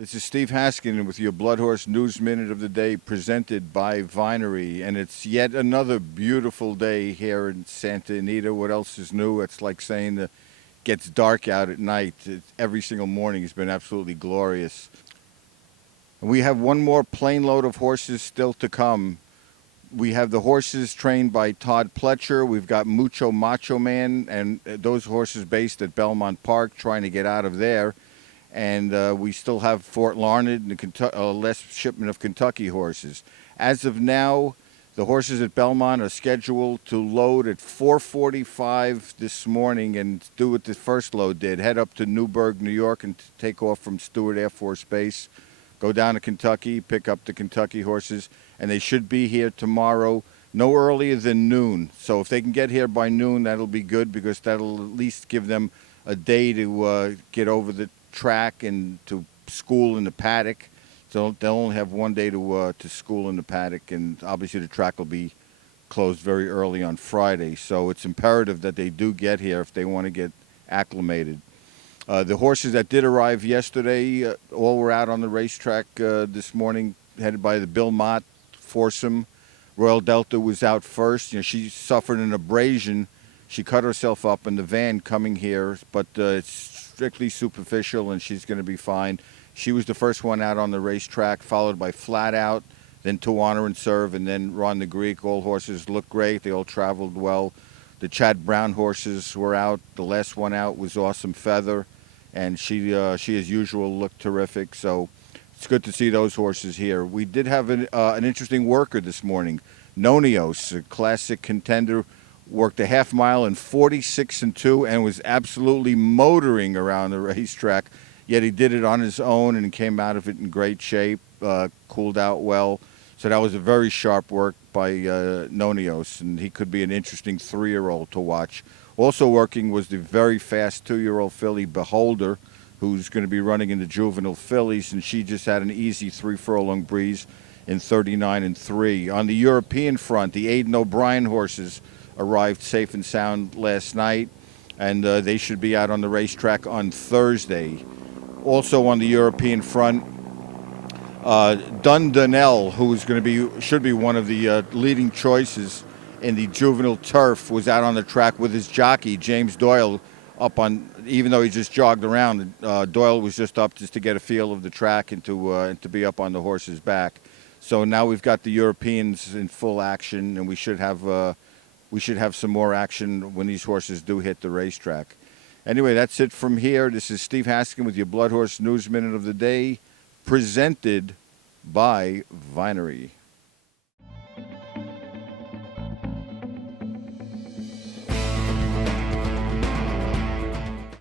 This is Steve Haskin with your Blood Horse News Minute of the Day presented by Vinery. And it's yet another beautiful day here in Santa Anita. What else is new? It's like saying it gets dark out at night. Every single morning has been absolutely glorious. And we have one more plane load of horses still to come. We have the horses trained by Todd Pletcher. We've got Mucho Macho Man and those horses based at Belmont Park trying to get out of there. And we still have Fort Larned and the last shipment of Kentucky horses. As of now, the horses at Belmont are scheduled to load at 4:45 this morning and do what the first load did, head up to Newburgh, New York, and take off from Stewart Air Force Base, go down to Kentucky, pick up the Kentucky horses, and they should be here tomorrow no earlier than noon. So if they can get here by noon, that'll be good because that'll at least give them a day to get over the track and to school in the paddock. So they'll only have one day to school in the paddock, and obviously the track will be closed very early on Friday. So it's imperative that they do get here if they want to get acclimated. The horses that did arrive yesterday all were out on the racetrack this morning, headed by the Bill Mott foursome. Royal Delta was out first. She suffered an abrasion. She cut herself up in the van coming here, but it's strictly superficial, and she's going to be fine. She was the first one out on the racetrack, followed by Flat Out, then To Honor and Serve, and then Ron the Greek. All horses looked great. They all traveled well. The Chad Brown horses were out. The last one out was Awesome Feather, and she as usual, looked terrific. So it's good to see those horses here. We did have an interesting worker this morning. Nonios, a classic contender, worked a half mile in 46-2 and was absolutely motoring around the racetrack. Yet he did it on his own and came out of it in great shape, cooled out well. So that was a very sharp work by Nonios, and he could be an interesting 3-year-old to watch. Also working was the very fast 2-year-old filly Beholder, who's going to be running in the juvenile fillies, and she just had an easy 3-furlong breeze in 39-3. On the European front, the Aidan O'Brien horses arrived safe and sound last night, and they should be out on the racetrack on Thursday. Also on the European front, Dundonnell, who is going to should be one of the leading choices in the juvenile turf, was out on the track with his jockey James Doyle up on. Even though he just jogged around, Doyle was just up just to get a feel of the track and to be up on the horse's back. So now we've got the Europeans in full action, and we should have some more action when these horses do hit the racetrack. Anyway, that's it from here. This is Steve Haskin with your Blood Horse News Minute of the Day, presented by Vinery.